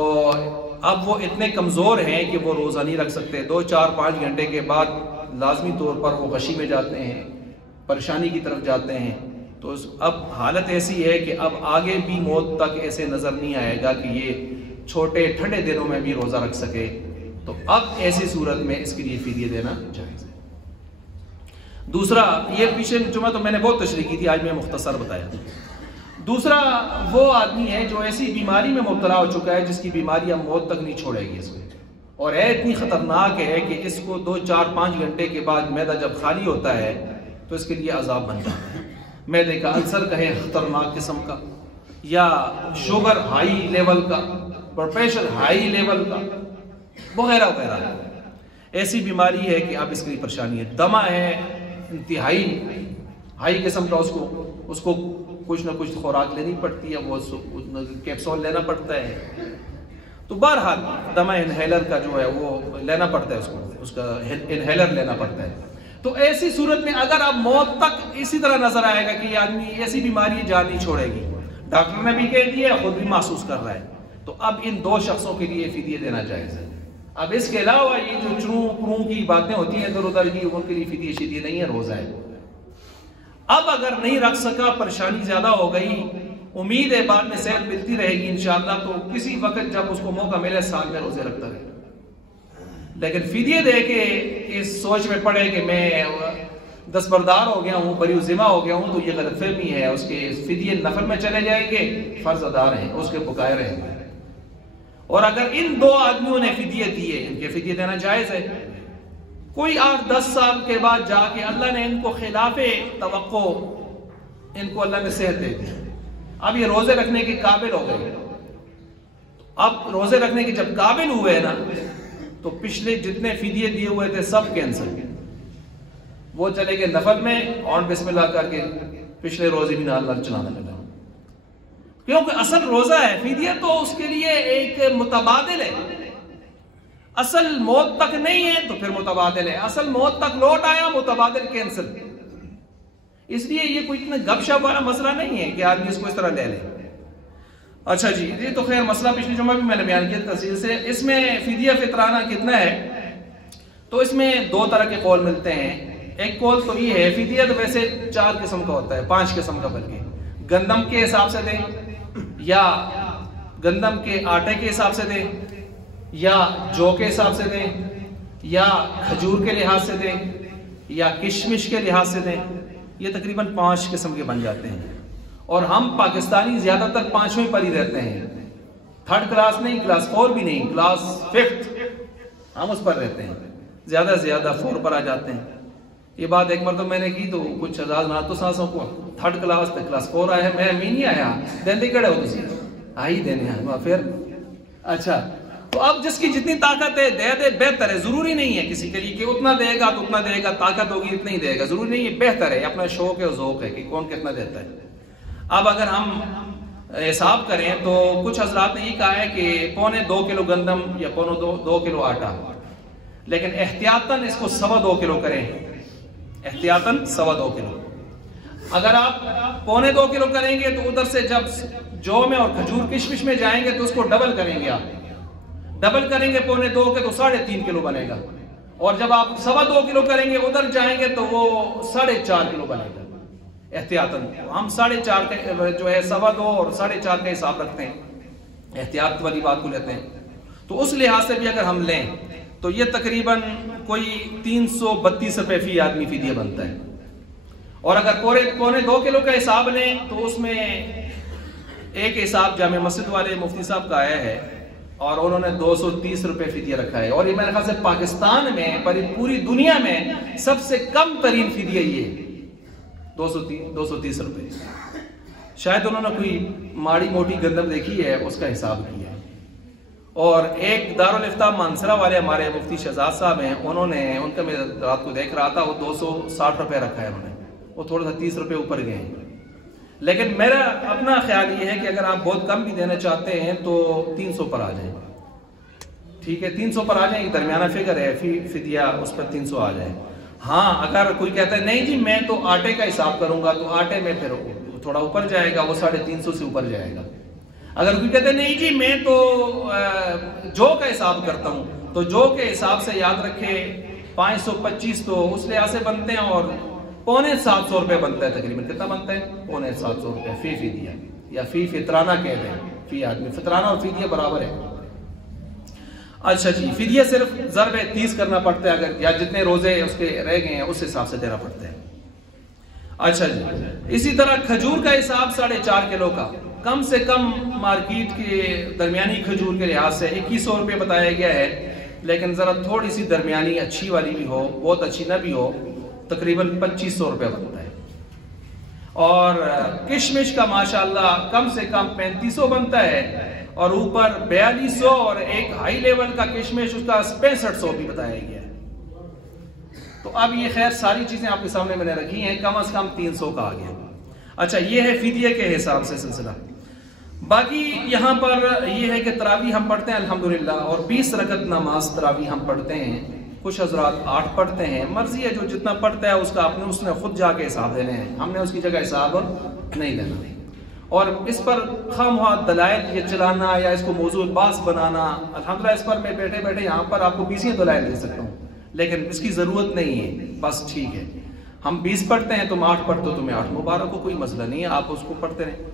اب وہ اتنے کمزور ہیں کہ وہ روزہ نہیں رکھ سکتے۔ 2-4-5 گھنٹے کے بعد لازمی طور پر وہ غشی میں جاتے ہیں، پریشانی کی طرف جاتے ہیں۔ تو اب حالت ایسی ہے کہ اب آگے بھی موت تک ایسے نظر نہیں آئے گا کہ یہ چھوٹے ٹھنڈے دنوں میں بھی روزہ رکھ سکے، تو اب ایسی صورت میں اس کے لیے فدیہ دینا جائز ہے۔ دوسرا، یہ پیچھے جمعہ تو میں نے بہت تشریح کی تھی، آج میں مختصر بتایا۔ دوسرا وہ آدمی ہے جو ایسی بیماری میں مبتلا ہو چکا ہے جس کی بیماری اب موت تک نہیں چھوڑے گی اس کو، اور اتنی خطرناک ہے کہ اس کو 2-4-5 گھنٹے کے بعد معدہ جب خالی ہوتا ہے تو اس کے لیے عذاب بن جاتا ہے۔ معدے کا السر کہیں خطرناک قسم کا، یا شوگر ہائی لیول کا، بلڈ پریشر ہائی لیول کا، وغیرہ وغیرہ، ایسی بیماری ہے کہ اب اس کے لیے پریشانی ہے۔ دمہ ہے انتہائی ہائی قسم کا، اس کو کچھ نہ کچھ خوراک لینی پڑتی ہے، وہ کیپسول لینا پڑتا ہے۔ تو بہرحال دمہ انہیلر کا جو ہے وہ لینا پڑتا ہے، اس کا انہیلر لینا پڑتا ہے۔ تو ایسی صورت میں اگر اب موت تک اسی طرح نظر آئے گا کہ یہ آدمی ایسی بیماری جان نہیں چھوڑے گی، ڈاکٹر نے بھی کہہ دیا، خود بھی محسوس کر رہا ہے، تو اب ان 2 شخصوں کے لیے فدیہ دینا جائز ہے۔ اب اس کے علاوہ یہ جو چروں پروں کی باتیں ہوتی ہیں ادھر ادھر کی، ان کے لیے فدیہ شدیہ نہیں ہے، روزہ ہے۔ اب اگر نہیں رکھ سکا، پریشانی زیادہ ہو گئی، امید ہے بعد میں صحت ملتی رہے گی انشاءاللہ، تو کسی وقت جب اس کو موقع ملے سال میں روزے رکھتا رہے۔ لیکن فدیہ دے کے اس سوچ میں پڑے کہ میں دستبردار ہو گیا ہوں، بری ذمہ ہو گیا ہوں، تو یہ غلط فہمی ہے۔ اس کے فدیہ نفل میں چلے جائیں گے، فرض ادا رہیں، اس کے بقائے رہیں گے۔ اور اگر ان 2 آدمیوں نے فدیہ دیے، ان کے فدیہ دینا جائز ہے۔ کوئی 8-10 سال کے بعد جا کے اللہ نے ان کو خلاف توقع، ان کو اللہ نے صحت دے دی، اب یہ روزے رکھنے کے قابل ہو گئے۔ اب روزے رکھنے کے جب قابل ہوئے نا، تو پچھلے جتنے فدیے دیے ہوئے تھے سب کینسل، وہ چلے گئے نفل میں، اور بسم اللہ کر کے پچھلے روزے بھی اللہ چلانے لگا، کیونکہ اصل روزہ ہے، فدیہ تو اس کے لیے ایک متبادل ہے۔ اصل موت تک نہیں ہے تو پھر متبادل ہے، اصل موت تک لوٹ آیا، متبادل کینسل۔ اس لیے یہ کوئی اتنا گپ شپ والا مسئلہ نہیں ہے کہ آدمی اس کو اس طرح لے لے۔ اچھا جی، یہ تو خیر مسئلہ پچھلی جمعہ بھی میں نے بیان کیا تفصیل سے۔ اس میں فدیہ فطرانہ کتنا ہے؟ تو اس میں 2 طرح کے قول ملتے ہیں۔ ایک قول تو یہ ہے، فدیہ تو ویسے 4 قسم کا ہوتا ہے، 5 قسم کا، بلکہ گندم کے حساب سے دیں، یا گندم کے آٹے کے حساب سے دیں، یا جو کے حساب سے دیں، یا کھجور کے لحاظ سے دیں، یا کشمش کے لحاظ سے دیں۔ یہ تقریباً 5 قسم کے بن جاتے ہیں، اور ہم پاکستانی زیادہ تر 5ویں پر ہی رہتے ہیں، 3rd کلاس نہیں، کلاس 4 بھی نہیں، کلاس 5th ہم اس پر رہتے ہیں، زیادہ سے زیادہ 4 پر آ جاتے ہیں۔ یہ بات ایک مرتبہ میں نے کی تو کچھ ہزار ناتو سانسوں کو 3rd کلاس تک کلاس 4 آیا، میں نہیں آیا، دیندے کڑے ہو تسی آئی دینے آئے پھر۔ اچھا، تو اب جس کی جتنی طاقت ہے دے دے، بہتر ہے، ضروری نہیں ہے کسی کے لیے کہ اتنا دے گا تو اتنا دے گا، طاقت ہوگی اتنا ہی دے گا، ضروری نہیں ہے، بہتر ہے، اپنا شوق ہے اور ذوق ہے کہ کون کتنا دیتا ہے۔ اب اگر ہم حساب کریں تو کچھ حضرات نے یہ کہا ہے کہ 1.25 کلو گندم یا 2 کلو آٹا، لیکن احتیاطاً اس کو 2.25 کلو کریں، احتیاطاً 2.25 کلو۔ اگر آپ 2.25 کلو کریں گے تو ادھر سے جب جو میں اور کھجور کشمش میں جائیں گے تو اس کو ڈبل کریں گے، آپ ڈبل کریں گے 2.25 کے تو 3.5 کلو بنے گا، اور جب آپ 2.25 کلو کریں گے ادھر جائیں گے تو وہ 4.5 کلو بنے گا۔ احتیاطاً ہم 4.5 کا جو ہے 2.25 اور 4.5 کا حساب رکھتے ہیں، احتیاط والی بات کو لیتے ہیں۔ تو اس لحاظ سے بھی اگر ہم لیں تو یہ تقریباً کوئی 332 روپے فی آدمی فدیہ بنتا ہے، اور اگر 2.25 کلو کا حساب لیں تو اس میں ایک حساب جامع مسجد والے مفتی صاحب کا آیا ہے اور انہوں نے 230 روپے فدیہ رکھا ہے، اور یہ میرے خیال سے پاکستان میں پوری دنیا میں سب سے کم ترین فدیہ یہ 230 روپے۔ شاید انہوں نے کوئی ماڑی موٹی گندم دیکھی ہے اس کا حساب کیا ہے۔ اور ایک دارالفتاء مانسرا والے ہمارے مفتی شہزاد صاحب ہیں، انہوں نے ان کا میں رات کو دیکھ رہا تھا، وہ 260 روپے رکھا ہے انہوں نے، وہ تھوڑا سا 30 روپے اوپر گئے ہیں۔ لیکن میرا اپنا خیال یہ ہے کہ اگر آپ بہت کم بھی دینا چاہتے ہیں تو 300 پر آ جائیں، ٹھیک ہے 300 پر آ جائیں، ایک درمیانہ فگر ہے فدیہ، اس پر 300 آ جائے۔ ہاں اگر کوئی کہتا ہے نہیں جی میں تو آٹے کا حساب کروں گا تو آٹے میں پھر تھوڑا اوپر جائے گا، وہ 350 سے اوپر جائے گا۔ اگر کوئی کہتا ہے نہیں جی میں تو جو کا حساب کرتا ہوں تو جو کے حساب سے یاد رکھے 525 تو اس لحاظ سے بنتے ہیں، اور 750 روپے بنتا ہے تقریباً۔ کتنا بنتا ہے؟ 750 روپے فی فدیہ، یا فی فطرانہ کہہ دیں، فی آدمی، فطرانہ اور فدیہ برابر ہے۔ اچھا جی، فدیہ صرف ضرب 30 کرنا پڑتا ہے، اگر یا جتنے روزے اس کے رہ گئے ہیں اس حساب سے دینا پڑتا ہے۔ اچھا جی، اسی طرح کھجور کا حساب 4.5 کلو کا، کم سے کم مارکیٹ کے درمیانی کھجور کے لحاظ سے 2100 روپے بتایا گیا ہے، لیکن ذرا تھوڑی سی درمیانی اچھی والی بھی ہو، بہت اچھی نہ بھی ہو، تقریباً 2500 روپے بنتا ہے۔ اور کشمش کا ماشاءاللہ کم سے کم 3500 بنتا ہے، اور اوپر 4200، اور ایک ہائی لیول کا کشمش اس کا 6500 بھی بتایا گیا ہے۔ تو اب یہ خیر ساری چیزیں آپ کے سامنے میں نے رکھی ہیں، کم از کم 300 کا آ گیا۔ اچھا یہ ہے فدیہ کے حساب سے سلسلہ۔ باقی یہاں پر یہ ہے کہ تراویح ہم پڑھتے ہیں الحمدللہ، اور 20 رکعت نماز تراویح ہم پڑھتے ہیں، کچھ حضرات 8 پڑھتے ہیں، مرضی ہے جو جتنا پڑھتا ہے اس کا اس نے خود جا کے حساب دینے ہیں، ہم نے اس کی جگہ حساب نہیں دینا۔ اور اس پر خواہ مخواہ دلائل یہ چلانا یا اس کو موضوع بحث بنانا، الحمدللہ اس پر میں بیٹھے بیٹھے یہاں پر آپ کو 20 دلائل دے سکتا ہوں، لیکن اس کی ضرورت نہیں ہے، بس ٹھیک ہے ہم 20 پڑھتے ہیں تم 8 پڑھتے ہو، تمہیں 8 مبارک ہو، کوئی مسئلہ نہیں ہے، آپ اس کو پڑھتے رہیں۔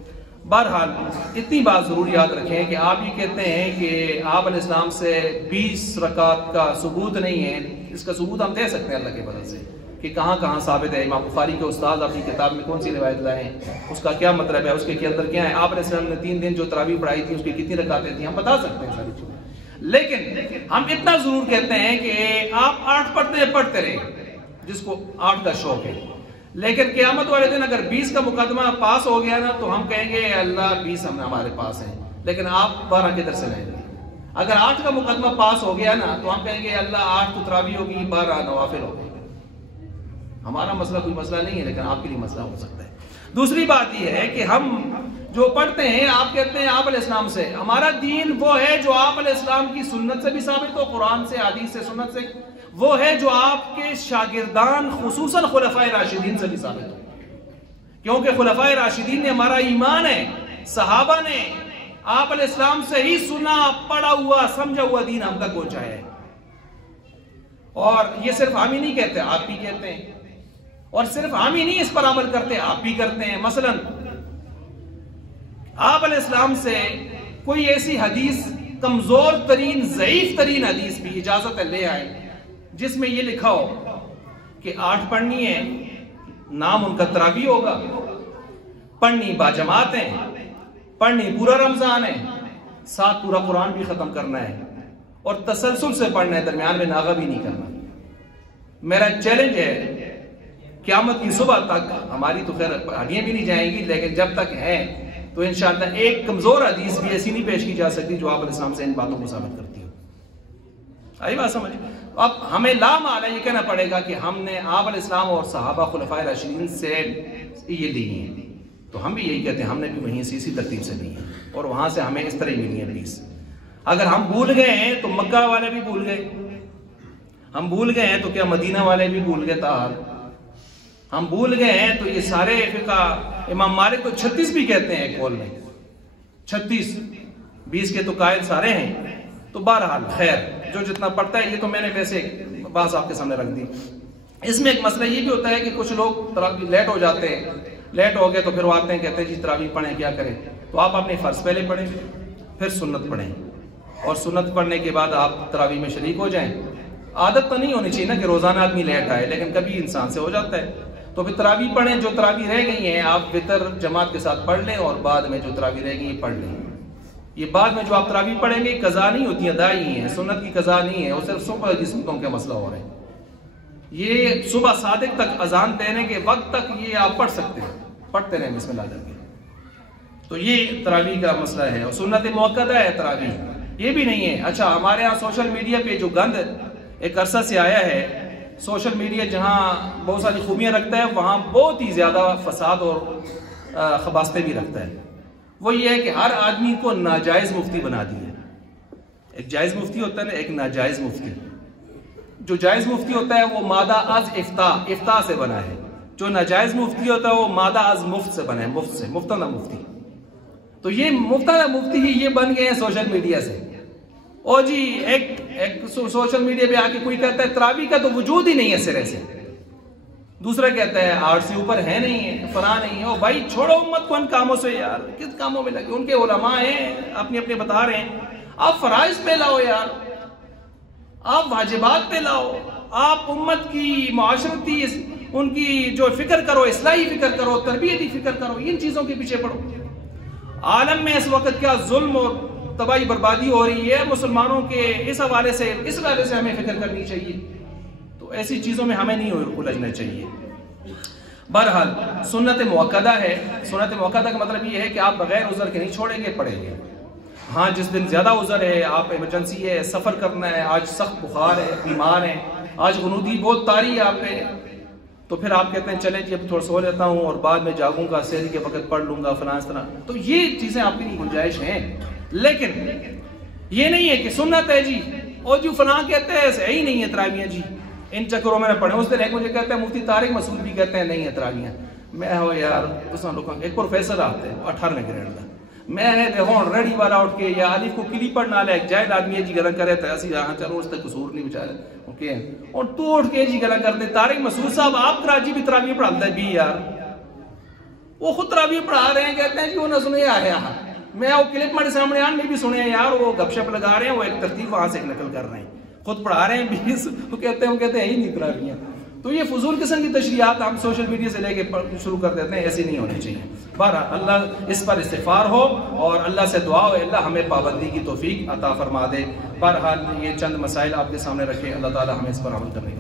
بہرحال اتنی بات ضرور یاد رکھیں کہ آپ یہ کہتے ہیں کہ آپ علیہ السلام سے 20 رکعت کا ثبوت نہیں ہے، اس کا ثبوت ہم دے سکتے ہیں اللہ کے فضل سے کہ کہاں کہاں ثابت ہے۔ امام بخاری کے استاد اپنی کتاب میں کون سی روایت لائے ہیں، اس کا کیا مطلب ہے، اس کے اندر کیا ہے، آپ علیہ السلام نے 3 دن جو تراویح پڑھائی تھی اس کی کتنی رکعتیں تھیں، ہم بتا سکتے ہیں ساری چیزیں۔ لیکن ہم اتنا ضرور کہتے ہیں کہ آپ 8 پڑھتے رہے جس کو 8 کا شوق ہے، لیکن قیامت والے دن اگر 20 کا مقدمہ پاس ہو گیا نا تو ہم کہیں گے اللہ 20 ہمارے پاس ہیں، لیکن آپ 12 کدھر سے لائیں گے؟ اگر 8 کا مقدمہ پاس ہو گیا نا تو ہم کہیں گے اللہ 8 تو تراویح ہوگی، 12 نوافل ہو گئے۔ ہمارا مسئلہ کوئی مسئلہ نہیں ہے، لیکن آپ کے لیے مسئلہ ہو سکتا ہے۔ دوسری بات یہ ہے کہ ہم جو پڑھتے ہیں آپ کہتے ہیں آپ علیہ السلام سے، ہمارا دین وہ ہے جو آپ علیہ السلام کی سنت سے بھی ثابت ہو، قرآن سے، حدیث سے، سنت سے، وہ ہے جو آپ کے شاگردان خصوصاً خلفائے راشدین سے بھی ثابت ہو، کیونکہ خلفائے راشدین نے ہمارا ایمان ہے، صحابہ نے آپ علیہ السلام سے ہی سنا، پڑھا ہوا، سمجھا ہوا دین ہم تک پہنچایا ہے۔ اور یہ صرف ہم ہی نہیں کہتے، آپ بھی کہتے ہیں، اور صرف ہم ہی نہیں اس پر عمل کرتے، آپ بھی کرتے ہیں۔ مثلا آپ علیہ السلام سے کوئی ایسی حدیث، کمزور ترین، ضعیف ترین حدیث بھی اجازت ہے لے آئے جس میں یہ لکھا ہو کہ 8 پڑھنی ہے، نام ان کا تراویح ہوگا، پڑھنی باجماعت ہے، پڑھنی پورا رمضان ہے، ساتھ پورا قرآن بھی ختم کرنا ہے، اور تسلسل سے پڑھنا ہے، درمیان میں ناغہ بھی نہیں کرنا۔ میرا چیلنج ہے قیامت کی صبح تک، ہماری تو خیر ہڈیاں بھی نہیں جائیں گی، لیکن جب تک ہے تو انشاءاللہ ایک کمزور حدیث بھی ایسی نہیں پیش کی جا سکتی جو آپ علیہ السلام سے ان باتوں کو ثابت کرتی ہو۔ آئی بات سمجھ؟ اب ہمیں لامحالہ یہ کہنا پڑے گا کہ ہم نے آپ علیہ السلام اور صحابہ خلفائے راشدین سے یہ لی ہیں، تو ہم بھی یہی کہتے ہیں، ہم نے بھی وہیں سے اسی ترتیب سے لی ہے اور وہاں سے ہمیں اس طرح ہی ملی ہے 20۔ اگر ہم بھول گئے ہیں تو مکہ والے بھی بھول گئے، ہم بھول گئے ہیں تو کیا مدینہ والے بھی بھول گئے تاحال؟ ہم بھول گئے ہیں تو یہ سارے فقہ، امام مالک کو 36 بھی کہتے ہیں ایک قول میں، 36، 20 کے تو قائل سارے ہیں۔ تو بہرحال خیر جو جتنا پڑھتا ہے، یہ تو میں نے ویسے بات آپ کے سامنے رکھ دی۔ اس میں ایک مسئلہ یہ بھی ہوتا ہے کہ کچھ لوگ تراویح لیٹ ہو جاتے ہیں، لیٹ ہو گئے تو پھر وہ آتے ہیں کہتے ہیں جی تراویح پڑھیں، کیا کریں؟ تو آپ اپنے فرض پہلے پڑھیں، پھر سنت پڑھیں، اور سنت پڑھنے کے بعد آپ تراویح میں شریک ہو جائیں۔ عادت تو نہیں ہونی چاہیے نا کہ روزانہ آدمی لیٹ آئے، لیکن کبھی انسان سے ہو جاتا ہے، تو پھر تراویح پڑھیں، جو تراویح رہ گئی ہیں آپ وتر جماعت کے ساتھ پڑھ لیں، اور بعد میں جو تراویح رہ گئی پڑھ لیں۔ یہ بعد میں جو آپ تراویح پڑھیں گے قضا نہیں ہوتی، ادائی ہیں، سنت کی قضا نہیں ہے، وہ صرف صبح کی سنتوں کا مسئلہ ہو رہا ہے۔ یہ صبح صادق تک اذان دینے کے وقت تک یہ آپ پڑھ سکتے ہیں، پڑھتے رہیں بسم اللہ کر کے۔ تو یہ تراویح کا مسئلہ ہے، اور سنت موقدہ ہے تراویح، یہ بھی نہیں ہے۔ اچھا، ہمارے ہاں سوشل میڈیا پہ جو گند ایک عرصہ سے آیا ہے، سوشل میڈیا جہاں بہت ساری خوبیاں رکھتا ہے، وہاں بہت ہی زیادہ فساد اور خباستیں بھی رکھتا ہے۔ وہ یہ ہے کہ ہر آدمی کو ناجائز مفتی بنا دیا۔ ایک جائز مفتی ہوتا ہے نا، ایک ناجائز مفتی۔ جو جائز مفتی ہوتا ہے وہ مادہ از افتاء سے بنا ہے، جو ناجائز مفتی ہوتا ہے وہ مادہ از مفت سے بنا ہے، مفت سے، مفتدہ مفتی۔ تو یہ مفتدہ مفتی ہی یہ بن گئے ہیں سوشل میڈیا سے۔ اور جی ایک سوشل میڈیا پہ آ کے کوئی کہتا ہے تراویح کا تو وجود ہی نہیں ہے سرے سے، دوسرا کہتا ہے آرٹ سے اوپر ہے نہیں ہے، فلاں نہیں ہے۔ او بھائی چھوڑو امت کو ان کاموں سے یار، کس کاموں میں لگے؟ ان کے علماء ہیں، اپنے اپنے بتا رہے ہیں، آپ فرائض پہ لاؤ یار، آپ واجبات پہ لاؤ، آپ امت کی معاشرتی ان کی جو فکر کرو، اصلاحی فکر کرو، تربیتی فکر کرو، ان چیزوں کے پیچھے پڑو۔ عالم میں اس وقت کیا ظلم اور تباہی بربادی ہو رہی ہے مسلمانوں کے، اس حوالے سے ہمیں فکر کرنی چاہیے۔ تو ایسی چیزوں میں ہمیں نہیں الجھنا چاہیے۔ بہرحال سنت موقدہ ہے، سنت موقدہ کا مطلب یہ ہے کہ آپ بغیر عذر کے نہیں چھوڑیں گے، پڑھیں گے۔ ہاں جس دن زیادہ عذر ہے، آپ ایمرجنسی ہے، سفر کرنا ہے، آج سخت بخار ہے، بیمار ہیں، آج غنودی بہت طاری ہے آپ پہ، تو پھر آپ کہتے ہیں چلیں جی اب تھوڑا سو لیتا ہوں اور بعد میں جاگوں گا، سحری کے وقت پڑھ لوں گا، فلاں اس طرح۔ تو یہ چیزیں آپ کی نہیں گنجائش ہیں، لیکن یہ نہیں ہے کہ سنت ہے جی اور جو فلاں کہتے ہیں صحیح نہیں ہے تراویح جی، ان چکروں میں پڑھے۔ اس دن ایک مجھے کہتا ہے مفتی طارق مسعود بھی کہتے ہیں نہیں ہے تراویح۔ میں ہو یار ایک پروفیسر آتے ہیں 18ویں گریڈ کا، میں دیکھو ریڈی والا اٹھ کے یا الف کو کلی پڑھنا لے، ایک جاہل آدمی ہے جی گلا کرے تو ایسی یہاں چلو اس تک قصور نہیں بچارے، اوکے، اور تو اٹھ کے جی گلا کرتے طارق مسعود صاحب آپ کراچی بھی تراویح پڑھاتا ہے بھی یار، وہ خود تراویح پڑھا رہے ہیں، کہتے ہیں جی وہ نہ سنے آیا، میں وہ کلپ ہمارے سامنے آن میں بھی سنے ہیں یار، وہ گپ شپ لگا رہے ہیں، وہ ایک ترتیب وہاں سے نقل کر رہے ہیں، خود پڑھا رہے ہیں 20، وہ کہتے ہیں ہی نہیں تراویح۔ تو یہ فضول قسم کی تشریحات ہم سوشل میڈیا سے لے کے شروع کر دیتے ہیں، ایسی نہیں ہونی چاہیے۔ بہرحال اللہ اس پر استغفار ہو اور اللہ سے دعا ہو اللہ ہمیں پابندی کی توفیق عطا فرما دے۔ بہرحال یہ چند مسائل آپ کے سامنے رکھے، اللہ تعالی ہمیں اس پر عمل کرنے